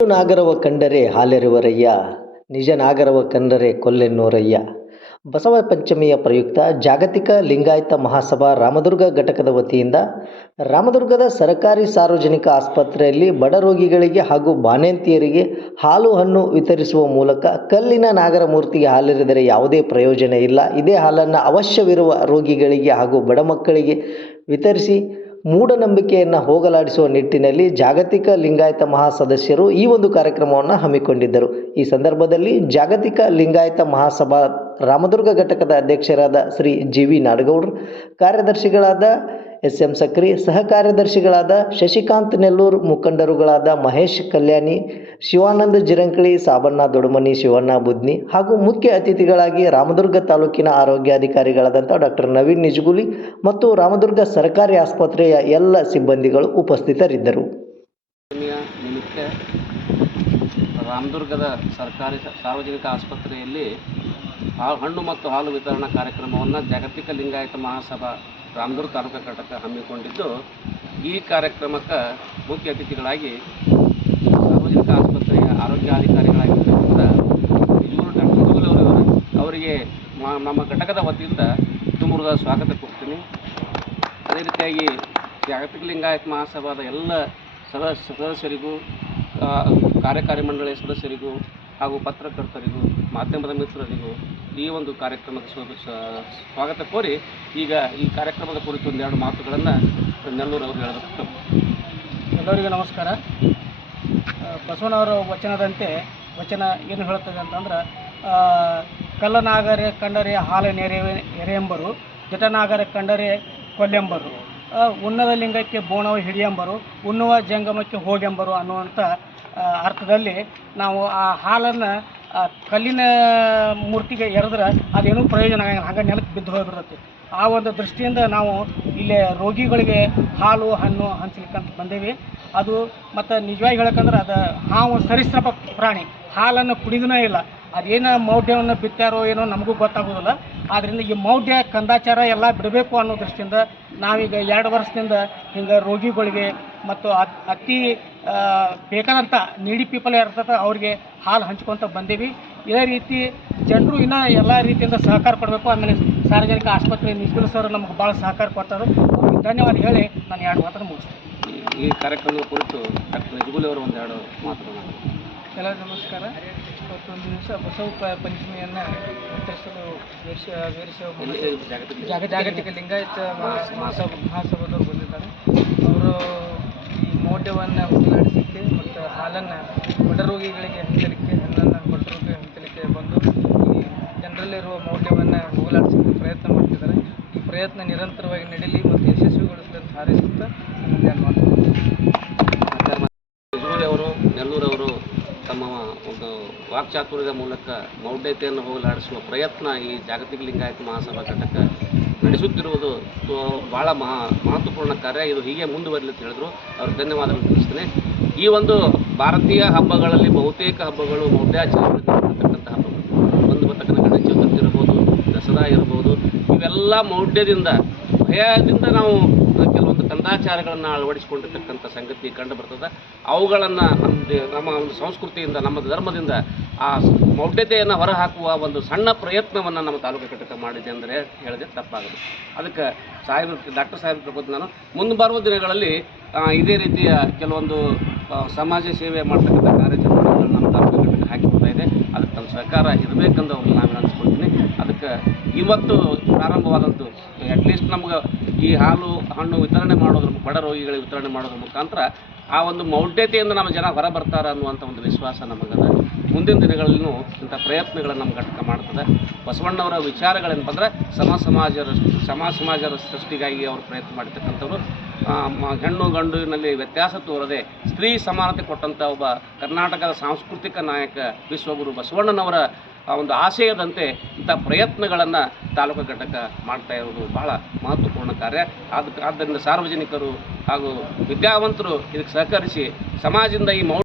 ನಾಗರವ ಕಂಡರೆ ಹಾಲೆರುವರಯ್ಯ, ನಿಜ ನಾಗರವ ಕಂಡರೆ ಕೊಲ್ಲೆನ್ನೋರಯ್ಯ. ಬಸವ ಪಂಚಮಿಯ ಪ್ರಯುಕ್ತ ಜಾಗತಿಕ ಲಿಂಗಾಯತ ಮಹಾಸಭಾ ರಾಮದುರ್ಗ ಘಟಕದ ವತಿಯಿಂದ ರಾಮದುರ್ಗದ ಸರ್ಕಾರಿ ಸಾರ್ವಜನಿಕ ಆಸ್ಪತ್ರೆಯಲ್ಲಿ ಬಡ ರೋಗಿಗಳಿಗೆ ಹಾಗೂ ಬಾಣಂತಿಯರಿಗೆ ಹಾಲು ಹಣ್ಣು ವಿತರಿಸುವ ಮೂಲಕ ಕಲ್ಲಿನ ನಾಗರ ಮೂರ್ತಿಗೆ ಹಾಲೆರೆದರೆ ಯಾವುದೇ ಪ್ರಯೋಜನ ಇಲ್ಲ. ಇದೇ ಹಾಲನ್ನು ಅವಶ್ಯವಿರುವ ರೋಗಿಗಳಿಗೆ ಹಾಗೂ ಬಡ ಮಕ್ಕಳಿಗೆ ವಿತರಿಸಿ ಮೂಢನಂಬಿಕೆಯನ್ನು ಹೋಗಲಾಡಿಸುವ ನಿಟ್ಟಿನಲ್ಲಿ ಜಾಗತಿಕ ಲಿಂಗಾಯತ ಮಹಾಸದಸ್ಯರು ಈ ಒಂದು ಕಾರ್ಯಕ್ರಮವನ್ನು ಹಮ್ಮಿಕೊಂಡಿದ್ದರು. ಈ ಸಂದರ್ಭದಲ್ಲಿ ಜಾಗತಿಕ ಲಿಂಗಾಯತ ಮಹಾಸಭಾ ರಾಮದುರ್ಗ ಘಟಕದ ಅಧ್ಯಕ್ಷರಾದ ಶ್ರೀ ಜಿ ವಿ ನಾಡಗೌಡ್ರು, ಕಾರ್ಯದರ್ಶಿಗಳಾದ ಎಸ್ ಎಂ ಸಕ್ರಿ ಸಹ ಕಾರ್ಯದರ್ಶಿಗಳಾದ ಶಶಿಕಾಂತ್ ನೆಲ್ಲೂರು, ಮುಖಂಡರುಗಳಾದ ಮಹೇಶ್ ಕಲ್ಯಾಣಿ, ಶಿವಾನಂದ ಜಿರಂಕಳಿ, ಸಾಬಣ್ಣ ದೊಡಮನಿ, ಶಿವಣ್ಣ ಬುದ್ನಿ ಹಾಗೂ ಮುಖ್ಯ ಅತಿಥಿಗಳಾಗಿ ರಾಮದುರ್ಗ ತಾಲೂಕಿನ ಆರೋಗ್ಯಾಧಿಕಾರಿಗಳಾದಂಥ ಡಾಕ್ಟರ್ ನವೀನ್ ನಿಜಗುಲಿ ಮತ್ತು ರಾಮದುರ್ಗ ಸರ್ಕಾರಿ ಆಸ್ಪತ್ರೆಯ ಎಲ್ಲ ಸಿಬ್ಬಂದಿಗಳು ಉಪಸ್ಥಿತರಿದ್ದರು. ರಾಮದುರ್ಗದ ಸರ್ಕಾರಿ ಸಾರ್ವಜನಿಕ ಆಸ್ಪತ್ರೆಯಲ್ಲಿ ಹಣ್ಣು ಮತ್ತು ಹಾಲು ವಿತರಣಾ ಕಾರ್ಯಕ್ರಮವನ್ನು ಜಾಗತಿಕ ಲಿಂಗಾಯತ ಮಹಾಸಭಾ ರಾಮದುರ್ಗ ತಾಲೂಕು ಘಟಕ ಹಮ್ಮಿಕೊಂಡಿದ್ದು ಈ ಕಾರ್ಯಕ್ರಮಕ್ಕೆ ಮುಖ್ಯ ಅತಿಥಿಗಳಾಗಿ ಸಾರ್ವಜನಿಕ ಆಸ್ಪತ್ರೆಯ ಆರೋಗ್ಯಾಧಿಕಾರಿಗಳಾಗಿರ್ತಕ್ಕಂಥ ಬಿಜೂರು ಡಾಕ್ಟರ್ ಅವರು ಅವರಿಗೆ ನಮ್ಮ ಘಟಕದ ವತಿಯಿಂದ ತುಂಬುರದ ಸ್ವಾಗತ ಕೊಡ್ತೀನಿ. ಅದೇ ರೀತಿಯಾಗಿ ಜಾಗತಿಕ ಲಿಂಗಾಯತ್ ಮಹಾಸಭಾದ ಎಲ್ಲ ಸದಸ್ಯ ಸದಸ್ಯರಿಗೂ ಕಾರ್ಯಕಾರಿ ಮಂಡಳಿಯ ಸದಸ್ಯರಿಗೂ ಹಾಗೂ ಪತ್ರಕರ್ತರಿಗೂ ಮಾಧ್ಯಮದ ಮಿತ್ರರಿಗೂ ಈ ಒಂದು ಕಾರ್ಯಕ್ರಮಕ್ಕೆ ಸ್ವ- ಸ್ವಾಗತ ಕೋರಿ ಈಗ ಈ ಕಾರ್ಯಕ್ರಮದ ಕುರಿತು ಒಂದೆರಡು ಮಾತುಗಳನ್ನು ನೆಲ್ಲೂರು ಅವರು ಹೇಳಬೇಕು. ಎಲ್ಲರಿಗೂ ನಮಸ್ಕಾರ. ಬಸವನವರ ವಚನದಂತೆ ವಚನ ಏನು ಹೇಳುತ್ತದೆ ಅಂತಂದ್ರೆ ಕಲ್ಲನಾಗರೆ ಕಂಡರೆ ಹಾಲು ನೆರೆ ಎರೆಯೆಂಬರು ಜಟನಾಗರ ಕಂಡರೆ ಕೊಲ್ಲೆಂಬರು ಉನ್ನದ ಲಿಂಗಕ್ಕೆ ಬೋಣವ ಹಿಡಿಯೆಂಬರು ಉಣ್ಣುವ ಜಂಗಮಕ್ಕೆ ಹೋಗೆಂಬರು ಅನ್ನುವಂಥ ಅರ್ಥದಲ್ಲಿ ನಾವು ಆ ಹಾಲನ್ನು ಆ ಕಲ್ಲಿನ ಮೂರ್ತಿಗೆ ಎರೆದ್ರೆ ಅದೇನು ಪ್ರಯೋಜನ ಆಗಂಗಿಲ್ಲ. ಹಂಗೆ ನೆಲಕ್ಕೆ ಬಿದ್ದು ಹೋಗಿಬಿಡ್ತೈತಿ. ಆ ಒಂದು ದೃಷ್ಟಿಯಿಂದ ನಾವು ಇಲ್ಲಿ ರೋಗಿಗಳಿಗೆ ಹಾಲು, ಹಣ್ಣು ಹಂಚ್ಲಿಕ್ಕಂತ ಬಂದೇವಿ. ಅದು ಮತ್ತು ನಿಜವಾಗಿ ಹೇಳಕ್ಕಂದ್ರೆ ಅದು ಹಾವು ಸರೀಸೃಪ ಪ್ರಾಣಿ. ಹಾಲನ್ನು ಕುಡಿದನೇ ಇಲ್ಲ. ಅದೇನು ಮೌಢ್ಯವನ್ನು ಬಿತ್ತಾರೋ ಏನೋ ನಮಗೂ ಗೊತ್ತಾಗೋದಿಲ್ಲ. ಆದ್ದರಿಂದ ಈ ಮೌಢ್ಯ, ಕಂದಾಚಾರ ಎಲ್ಲ ಬಿಡಬೇಕು ಅನ್ನೋ ದೃಷ್ಟಿಯಿಂದ ನಾವೀಗ ಎರಡು ವರ್ಷದಿಂದ ಹಿಂಗೆ ರೋಗಿಗಳಿಗೆ ಮತ್ತು ಅತ್- ಬೇಕಾದಂಥ ನೀಡಿ ಪೀಪಲ್ ಇರ್ತದೆ ಅವ್ರಿಗೆ ಹಾಲು ಹಂಚ್ಕೊತ ಬಂದೀವಿ. ಇದೇ ರೀತಿ ಜನರು ಇನ್ನೂ ಎಲ್ಲ ರೀತಿಯಿಂದ ಸಹಕಾರ ಕೊಡಬೇಕು. ಆಮೇಲೆ ಸಾರ್ವಜನಿಕ ಆಸ್ಪತ್ರೆ ನಿಜ್ಗುಲ್ ಸರ್ ನಮ್ಗೆ ಭಾಳ ಸಹಕಾರ ಕೊಡ್ತಾರೆ. ಧನ್ಯವಾದ ಹೇಳಿ ನಾನು ಎರಡು ಮಾತನ್ನು ಮುಗಿಸ್ತೀನಿ. ಈ- ಕಾರ್ಯಕ್ರಮದ ಕುರಿತು ಡಾಕ್ಟರ್ ನಿಜಗುಲಿ ಒಂದೆರಡು ಮಾತುಗಳನ್ನು ಎಲ್ಲರಿಗೂ ನಮಸ್ಕಾರ. ಇವತ್ತೊಂದು ದಿವಸ ಬಸವ ಪಂಚಮಿಯನ್ನು ಆಚರಿಸಲು ವೇಷ ಜಾಗ, ಜಾಗತಿಕ ಲಿಂಗಾಯತ ಮಹಾಸಭ ಮಹಾಸಭಾ ಬಂದಿದ್ದಾರೆ. ಅವರು ಈ ಮೌಢ್ಯವನ್ನು ಹೋಗಲಾಡಿಸಲಿಕ್ಕೆ ಮತ್ತು ಹಾಲನ್ನು ಬಡ ರೋಗಿಗಳಿಗೆ ಹಂಚಲಿಕ್ಕೆ ಹಣ್ಣನ್ನು ಬಡ ರೋಗಿಗಳಿಗೆ ಹಂಚಲಿಕ್ಕೆ ಬಂದು ಈ ಜನರಲ್ಲಿರುವ ಮೌಢ್ಯವನ್ನು ಹೋಗಲಾಡಿಸಲಿಕ್ಕೆ ಪ್ರಯತ್ನ ಮಾಡ್ತಿದ್ದಾರೆ. ಈ ಪ್ರಯತ್ನ ನಿರಂತರವಾಗಿ ನಡೀಲಿ ಮತ್ತು ಯಶಸ್ವಿಗೊಳಿಸಲಿ ಹಾರೈಸುತ್ತಾ ನನ್ನ ಎರಡು ಮಾತು ನಿಜಗುಲಿ ಅವರು ನೆಲ್ಲೂರವರು ತಮ್ಮ ಒಂದು ವಾಕ್ಚಾತುರ್ಯದ ಮೂಲಕ ಮೌಢ್ಯತೆಯನ್ನು ಹೋಗಲಾಡಿಸುವ ಪ್ರಯತ್ನ ಈ ಜಾಗತಿಕ ಲಿಂಗಾಯತ ಮಹಾಸಭಾ ಘಟಕ ನಡೆಸುತ್ತಿರುವುದು ಭಾಳ ಮಹಾ ಮಹತ್ವಪೂರ್ಣ ಕಾರ್ಯ. ಇದು ಹೀಗೆ ಮುಂದುವರಿಲಿ ಅಂತ ಹೇಳಿದ್ರು. ಅವ್ರಿಗೆ ಧನ್ಯವಾದಗಳು ತಿಳಿಸ್ತೇನೆ. ಈ ಒಂದು ಭಾರತೀಯ ಹಬ್ಬಗಳಲ್ಲಿ ಬಹುತೇಕ ಹಬ್ಬಗಳು ಮೌಢ್ಯಾಚಾರದಿಂದ ಬರ್ತಕ್ಕಂಥ ಹಬ್ಬಗಳು. ಒಂದು ಬರ್ತಕ್ಕಂಥ ಗಣೇಶ ಚತುರ್ಥಿ ಇರ್ಬೋದು, ದಸರಾ ಇರ್ಬೋದು, ಇವೆಲ್ಲ ಮೌಢ್ಯದಿಂದ, ಭಯದಿಂದ ನಾವು ಕೆಲವೊಂದು ಕಂದಾಚಾರಗಳನ್ನು ಅಳವಡಿಸಿಕೊಂಡಿರ್ತಕ್ಕಂಥ ಸಂಗತಿ ಕಂಡು ಬರ್ತದೆ. ಅವುಗಳನ್ನು ನಮ್ಮ ನಮ್ಮ ಒಂದು ಸಂಸ್ಕೃತಿಯಿಂದ, ನಮ್ಮ ಧರ್ಮದಿಂದ ಆ ಮೌಢ್ಯತೆಯನ್ನು ಹೊರಹಾಕುವ ಒಂದು ಸಣ್ಣ ಪ್ರಯತ್ನವನ್ನು ನಮ್ಮ ತಾಲೂಕು ಘಟಕ ಮಾಡಿದೆ ಅಂದರೆ ಹೇಳಿದೆ ತಪ್ಪಾಗದು. ಅದಕ್ಕೆ ಸಾಹೇಬ್, ಡಾಕ್ಟರ್ ಸಾಹೇಬ್ ಪ್ರಭುತ್ ನಾನು ಮುಂದೆ ಬರುವ ದಿನಗಳಲ್ಲಿ ಇದೇ ರೀತಿಯ ಕೆಲವೊಂದು ಸಮಾಜ ಸೇವೆ ಮಾಡ್ತಕ್ಕಂಥ ಕಾರ್ಯಚರಣೆಗಳನ್ನು ನಮ್ಮ ತಾಲೂಕು ಘಟಕ ಹಾಕಿಕೊಡ್ತಾ ಇದೆ. ಅದಕ್ಕೆ ತಮ್ಮ ಸಹಕಾರ ಇರಬೇಕಂದು ಅವ್ರನ್ನ ನಾನು ಅನಿಸ್ಕೊಳ್ತೀನಿ ಅದಕ್ಕೆ ಇವತ್ತು ಪ್ರಾರಂಭವಾದಂಥ ಅಟ್ಲೀಸ್ಟ್ ನಮ್ಗೆ ಈ ಹಾಲು ಹಣ್ಣು ವಿತರಣೆ ಮಾಡೋದ್ರ ಬಡ ರೋಗಿಗಳಿಗೆ ವಿತರಣೆ ಮಾಡೋದ್ರ ಮುಖಾಂತರ ಆ ಒಂದು ಮೌಢ್ಯತೆಯಿಂದ ನಮ್ಮ ಜನ ಹೊರ ಬರ್ತಾರೆ ಅನ್ನುವಂಥ ಒಂದು ವಿಶ್ವಾಸ ನಮಗದ. ಮುಂದಿನ ದಿನಗಳಲ್ಲೂ ಇಂಥ ಪ್ರಯತ್ನಗಳನ್ನು ನಮ್ಮ ಘಟಕ ಮಾಡ್ತದೆ. ಬಸವಣ್ಣವರ ವಿಚಾರಗಳೇನಪ್ಪ ಅಂದ್ರೆ ಸಮ ಸಮಾಜ ಸಮಾಜದ ಸೃಷ್ಟಿಗಾಗಿ ಅವರು ಪ್ರಯತ್ನ ಮಾಡಿರ್ತಕ್ಕಂಥವ್ರು. ಹೆಣ್ಣು ಗಂಡುವಿನಲ್ಲಿ ವ್ಯತ್ಯಾಸ ತೋರದೆ ಸ್ತ್ರೀ ಸಮಾನತೆ ಕೊಟ್ಟಂಥ ಒಬ್ಬ ಕರ್ನಾಟಕದ ಸಾಂಸ್ಕೃತಿಕ ನಾಯಕ ವಿಶ್ವಗುರು ಬಸವಣ್ಣನವರ ಒಂದು ಆಶಯದಂತೆ ಇಂಥ ಪ್ರಯತ್ನಗಳನ್ನು ತಾಲೂಕು ಘಟಕ ಮಾಡ್ತಾ ಇರೋದು ಬಹಳ ಮಹತ್ವಪೂರ್ಣ ಕಾರ್ಯ. ಆದ ಆದ್ದರಿಂದ ಸಾರ್ವಜನಿಕರು ಹಾಗೂ ವಿದ್ಯಾವಂತರು ಇದಕ್ಕೆ ಸಹಕರಿಸಿ ಸಮಾಜದಿಂದ ಈ ಮೌ